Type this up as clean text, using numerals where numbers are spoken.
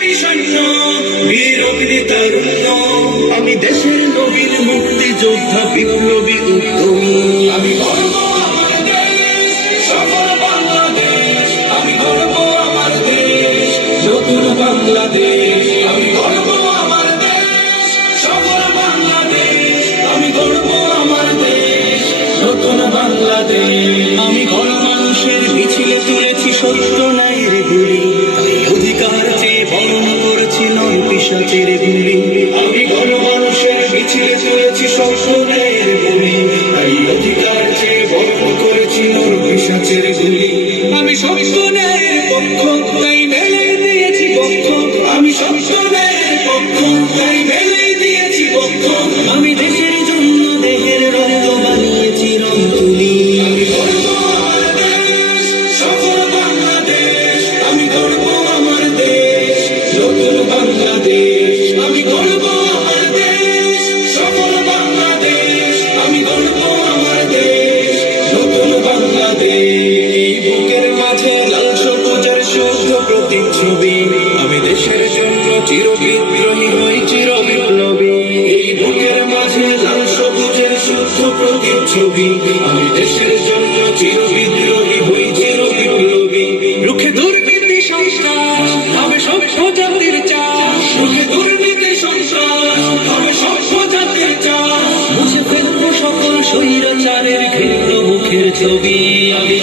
সৈন্য বীর অগ্নি তারুণ্য, আমি দেশের নবীন মুক্তিযোদ্ধা বিপ্লবী উদ্যমী। আমি গর্ব আমার দেশ, সফল বাংলাদেশ, আমি গর্ব আমার দেশ, নতুন বাংলাদেশ। আমি গর্ব আমার দেশ, সফল বাংলাদেশ, আমি গর্ব আমার দেশ, নতুন বাংলাদেশ। আমি গণমানুষের মিছিলে তুলেছি সত্য ন্যায়ের গুলি, অধিকার চেয়ে বরণ করেছি নর পিশাচের গুলি। আমি গণমানুষের মিছিলে তুলেছি সত্য ন্যায়ের গুলি, অধিকার চেয়ে বরণ করেছি নর পিশাচের গুলি। আমি সত্য ন্যায়ের পক্ষ, তাই মেলে দিয়েছি পক্ষ। আমি সত্য ন্যায়ের পক্ষ, তাই মেলে দিয়েছি পক্ষ। আমি দেশের জন্য দেহের রক্ত বানিয়েছি রং তুলি। আমি গর্ব আমার দেশ, সফল বাংলাদেশ, আমি গর্ব আমার দেশ, নতুন বাংলাদেশ। আমি গর্ব আমার দেশ, সফল বাংলাদেশ, আমি গর্ব আমার দেশ, নতুন বাংলাদেশ। এই বুকের মাঝে লাল সবুজের শুদ্ধ প্রতিচ্ছবি, আমি দেশের জন্য চির বিদ্রোহী হই চির বিপ্লবী। এই বুকের মাঝে লাল সবুজের শুদ্ধ প্রতিচ্ছবি, আমি দেশের জন্য চির বিদ্রোহী হই চির বিপ্লবী। রুখে দুর্নীতি সন্ত্রাস হবে সভ্য জাতির চাষ, রুখে দুর্নীতি সন্ত্রাস হবে সভ্য জাতির চাষ। মুছে ফেলবো সকল স্বৈরাচারের ঘৃণ্য মুখের ছবি। আমি